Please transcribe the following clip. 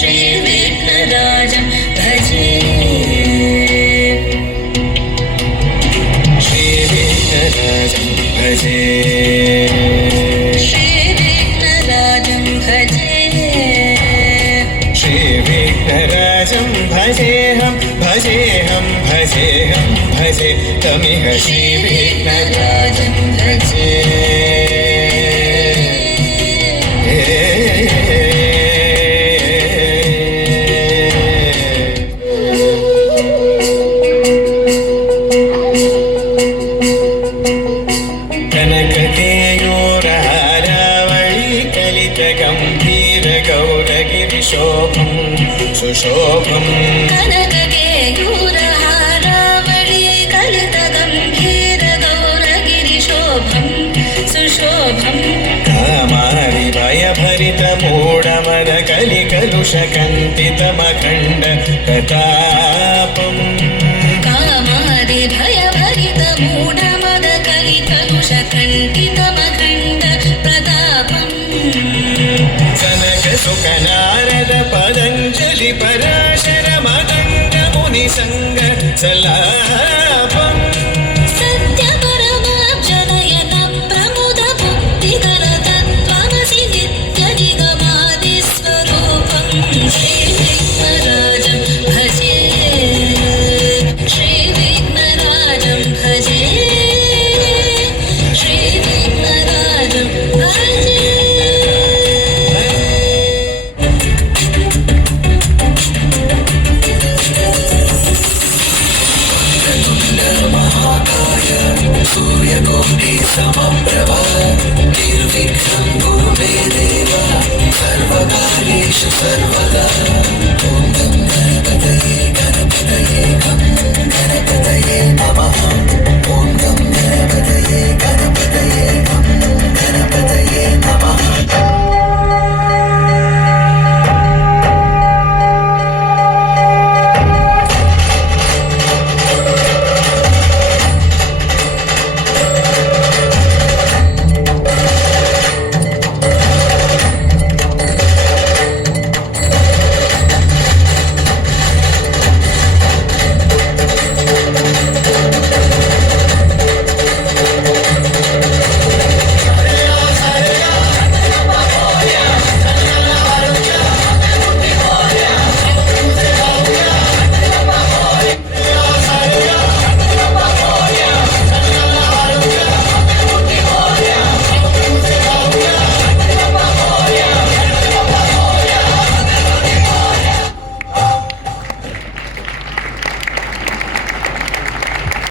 श्रीविघ्नराजं भजे श्रीविघ्नराजं भजे श्रीविघ्नराजं भजे श्रीविघ्नराजं भजेऽहं भजेऽहं भजेऽहं भजे तमिह श्रीविघ्नराजं भजे शोभं सुशोभं कनककेयूरहारावळी कलितगम्भीरगौरगिरिशोभं सुशोभं कामारि भयभरितमूढमदकलिकलुषकण्टितमखण्ड प्रतापं कामारि भयभरितमूढमदकलिकलुषकण्टितमखण्ड प्रतापं सुखनारद पदञ्जलि पराशर मदण्ड मुनिसङ्ग सलापम् सत्य परमाब्जनयन प्रमुद मुक्तिकर तत्त्वमसि नित्य निगमादिस्वरूपम् श्रीविघ्नराजं भजे श्रीविघ्नराजं भजे श्रीविघ्नराजं भजे समप्रभा निर्विघ्नं कुरु मे देव सर्वकार्येषु सर्वदा ॐ गणपतये गणपतये नमः।